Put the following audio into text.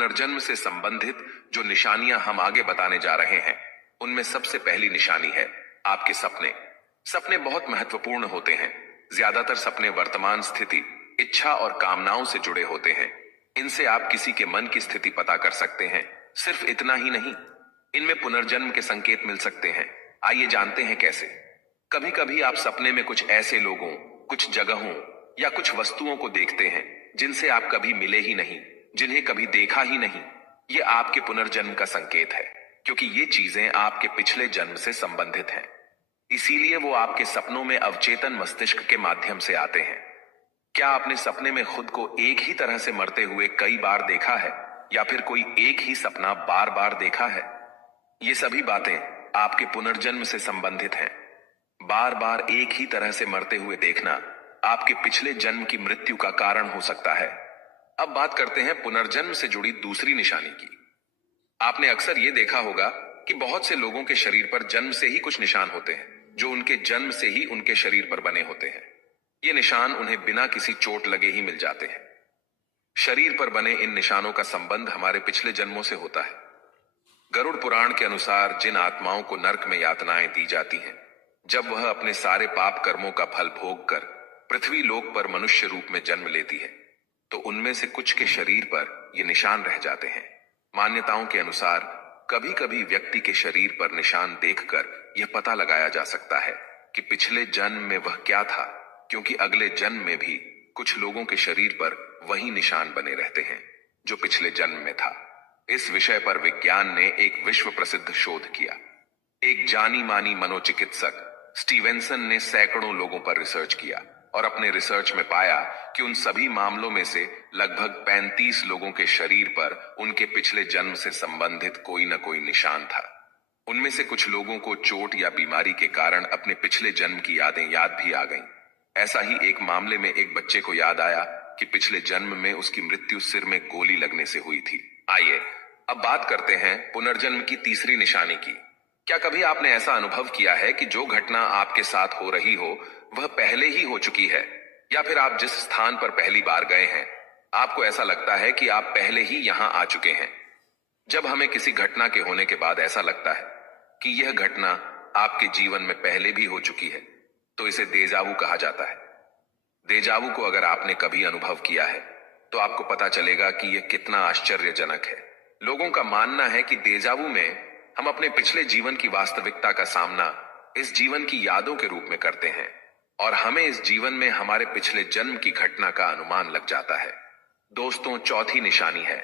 पुनर्जन्म से संबंधित जो निशानियां हम आगे बताने जा रहे हैं, उनमें सबसे पहली निशानी है आपके सपने। सपने बहुत महत्वपूर्ण होते हैं। ज्यादातर सपने वर्तमान स्थिति, इच्छा और कामनाओं से जुड़े होते हैं। इनसे आप किसी के मन की स्थिति पता कर सकते हैं। सिर्फ इतना ही नहीं, इनमें पुनर्जन्म के संकेत मिल सकते हैं। आइए जानते हैं कैसे। कभी कभी आप सपने में कुछ ऐसे लोगों, कुछ जगहों या कुछ वस्तुओं को देखते हैं जिनसे आप कभी मिले ही नहीं, जिन्हें कभी देखा ही नहीं। ये आपके पुनर्जन्म का संकेत है, क्योंकि ये चीजें आपके पिछले जन्म से संबंधित हैं। इसीलिए वो आपके सपनों में अवचेतन मस्तिष्क के माध्यम से आते हैं। क्या आपने सपने में खुद को एक ही तरह से मरते हुए कई बार देखा है, या फिर कोई एक ही सपना बार बार देखा है? ये सभी बातें आपके पुनर्जन्म से संबंधित हैं। बार बार एक ही तरह से मरते हुए देखना आपके पिछले जन्म की मृत्यु का कारण हो सकता है। अब बात करते हैं पुनर्जन्म से जुड़ी दूसरी निशानी की। आपने अक्सर ये देखा होगा कि बहुत से लोगों के शरीर पर जन्म से ही कुछ निशान होते हैं, जो उनके जन्म से ही उनके शरीर पर बने होते हैं। ये निशान उन्हें बिना किसी चोट लगे ही मिल जाते हैं। शरीर पर बने इन निशानों का संबंध हमारे पिछले जन्मों से होता है। गरुड़ पुराण के अनुसार जिन आत्माओं को नरक में यातनाएं दी जाती हैं, जब वह अपने सारे पाप कर्मों का फल भोग कर पृथ्वी लोक पर मनुष्य रूप में जन्म लेती है, तो उनमें से कुछ के शरीर पर ये निशान रह जाते हैं। मान्यताओं के अनुसार कभी कभी व्यक्ति के शरीर पर निशान देखकर यह पता लगाया जा सकता है कि पिछले जन्म में वह क्या था, क्योंकि अगले जन्म में भी कुछ लोगों के शरीर पर वही निशान बने रहते हैं जो पिछले जन्म में था। इस विषय पर विज्ञान ने एक विश्व प्रसिद्ध शोध किया। एक जानी मानी मनोचिकित्सक स्टीवेंसन ने सैकड़ों लोगों पर रिसर्च किया और अपने रिसर्च में पाया कि उन सभी मामलों में से लगभग 35 लोगों के शरीर पर उनके पिछले जन्म से संबंधित कोई न कोई निशान था। उनमें से कुछ लोगों को चोट या बीमारी के कारण अपने पिछले जन्म की यादें याद भी आ गईं। ऐसा ही एक मामले में एक बच्चे को याद आया कि पिछले जन्म में उसकी मृत्यु सिर में गोली लगने से हुई थी। आइए अब बात करते हैं पुनर्जन्म की तीसरी निशानी की। क्या कभी आपने ऐसा अनुभव किया है कि जो घटना आपके साथ हो रही हो वह पहले ही हो चुकी है, या फिर आप जिस स्थान पर पहली बार गए हैं आपको ऐसा लगता है कि आप पहले ही यहां आ चुके हैं? जब हमें किसी घटना के होने के बाद ऐसा लगता है कि यह घटना आपके जीवन में पहले भी हो चुकी है, तो इसे देजावू कहा जाता है। देजावू को अगर आपने कभी अनुभव किया है तो आपको पता चलेगा कि यह कितना आश्चर्यजनक है। लोगों का मानना है कि देजावू में हम अपने पिछले जीवन की वास्तविकता का सामना इस जीवन की यादों के रूप में करते हैं और हमें इस जीवन में हमारे पिछले जन्म की घटना का अनुमान लग जाता है। दोस्तों, चौथी निशानी है